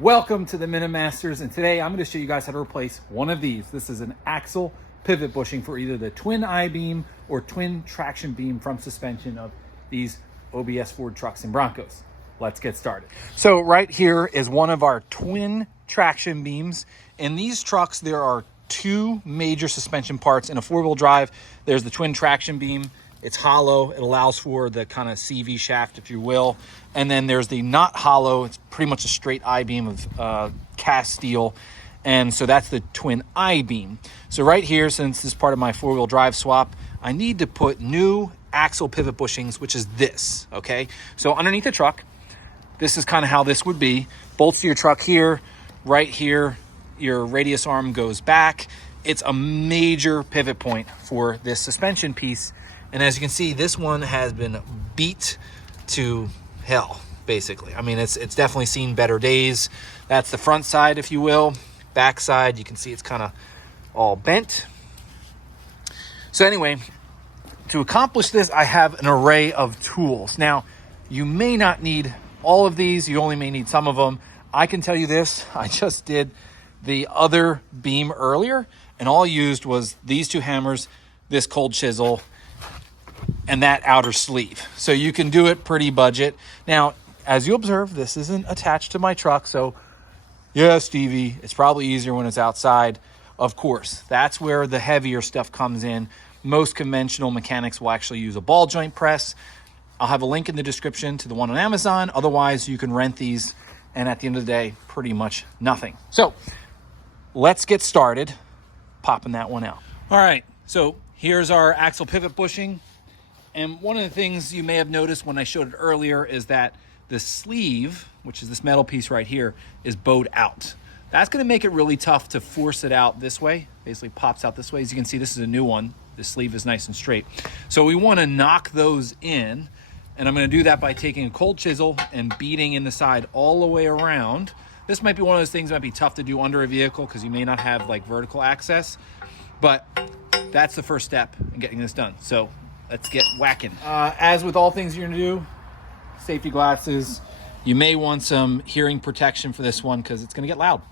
Welcome to the Minimasters, and today I'm going to show you guys how to replace one of these. This is an axle pivot bushing for either the twin I-beam or twin traction beam from suspension of these OBS Ford trucks and Broncos. Let's get started. So right here is one of our twin traction beams. In these trucks, there are two major suspension parts. In a four-wheel drive, there's the twin traction beam. It's hollow. It allows for the kind of CV shaft, if you will. And then there's the not hollow. It's pretty much a straight I-beam of cast steel. And so that's the twin I-beam. So right here, since this is part of my four-wheel drive swap, I need to put new axle pivot bushings, which is this, okay? So underneath the truck, this is kind of how this would be. Bolts to your truck here, right here, your radius arm goes back. It's a major pivot point for this suspension piece. And as you can see, this one has been beat to hell, basically. I mean, it's definitely seen better days. That's the front side, if you will. Back side, you can see it's kind of all bent. So anyway, to accomplish this, I have an array of tools. Now, you may not need all of these. You only may need some of them. I can tell you this. I just did the other beam earlier, and all I used was these two hammers, this cold chisel, and that outer sleeve. So you can do it pretty budget. Now, as you observe, this isn't attached to my truck. So yeah, Stevie, it's probably easier when it's outside. Of course, that's where the heavier stuff comes in. Most conventional mechanics will actually use a ball joint press. I'll have a link in the description to the one on Amazon. Otherwise, you can rent these. And at the end of the day, pretty much nothing. So let's get started popping that one out. All right, so here's our axle pivot bushing. And one of the things you may have noticed when I showed it earlier is that the sleeve, which is this metal piece right here, is bowed out. That's gonna make it really tough to force it out this way. Basically pops out this way. As you can see, this is a new one. The sleeve is nice and straight. So we wanna knock those in, and I'm gonna do that by taking a cold chisel and beating in the side all the way around. This might be one of those things that might be tough to do under a vehicle because you may not have like vertical access, but that's the first step in getting this done. So let's get whacking. As with all things you're gonna do, safety glasses. You may want some hearing protection for this one because it's gonna get loud.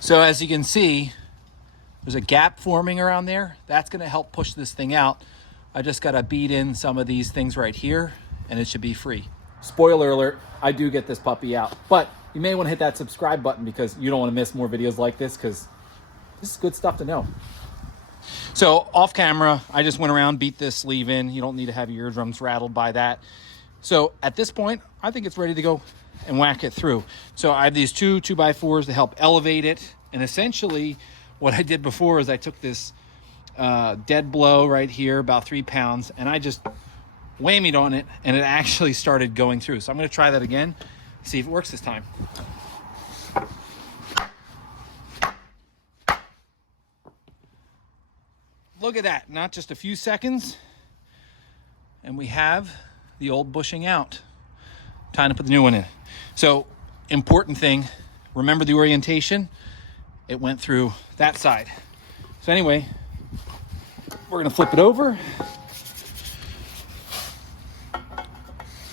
So as you can see, there's a gap forming around there. That's gonna help push this thing out. I just gotta beat in some of these things right here and it should be free. Spoiler alert, I do get this puppy out, but you may wanna hit that subscribe button because you don't wanna miss more videos like this because this is good stuff to know. So off camera, I just went around, beat this sleeve in. You don't need to have your eardrums rattled by that. So at this point, I think it's ready to go and whack it through. So I have these two 2x4s to help elevate it. And essentially what I did before is I took this dead blow right here, about 3 pounds, and I just whammied on it and it actually started going through. So I'm gonna try that again, see if it works this time. Look at that, not just a few seconds. And we have the old bushing out. Time to put the new one in. So important thing, remember the orientation? It went through that side. So anyway, we're gonna flip it over.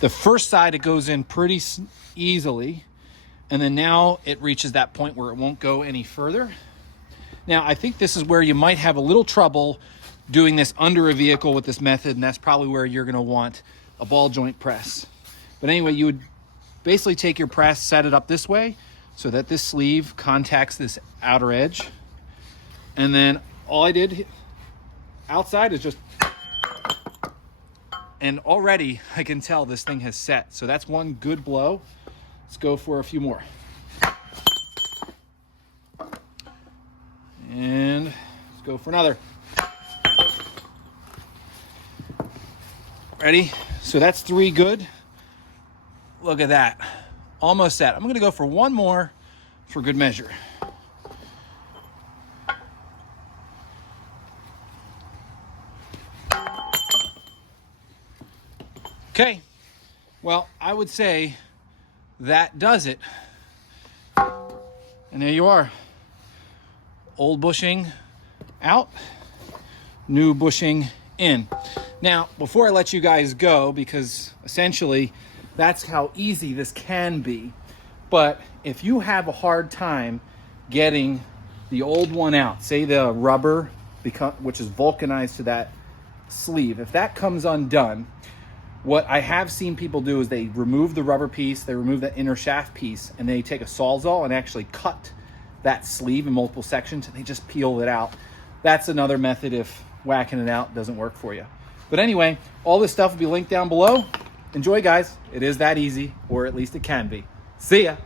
The first side, it goes in pretty easily. And then now it reaches that point where it won't go any further. Now, I think this is where you might have a little trouble doing this under a vehicle with this method, and that's probably where you're gonna want a ball joint press. But anyway, you would basically take your press, set it up this way so that this sleeve contacts this outer edge. And then all I did outside is just, and already I can tell this thing has set. So that's one good blow. Let's go for a few more. And let's go for another. Ready? So that's 3 good. Look at that. almost set. I'm gonna go for one more for good measure. Okay, well, I would say that does it. And there you are. Old bushing out, new bushing in. Now, before I let you guys go, because essentially that's how easy this can be, but if you have a hard time getting the old one out, say the rubber, which is vulcanized to that sleeve, if that comes undone, what I have seen people do is they remove the rubber piece, they remove that inner shaft piece, and they take a Sawzall and actually cut that sleeve in multiple sections, and they just peel it out. That's another method if whacking it out doesn't work for you. But anyway, all this stuff will be linked down below. Enjoy, guys. It is that easy, or at least it can be. See ya.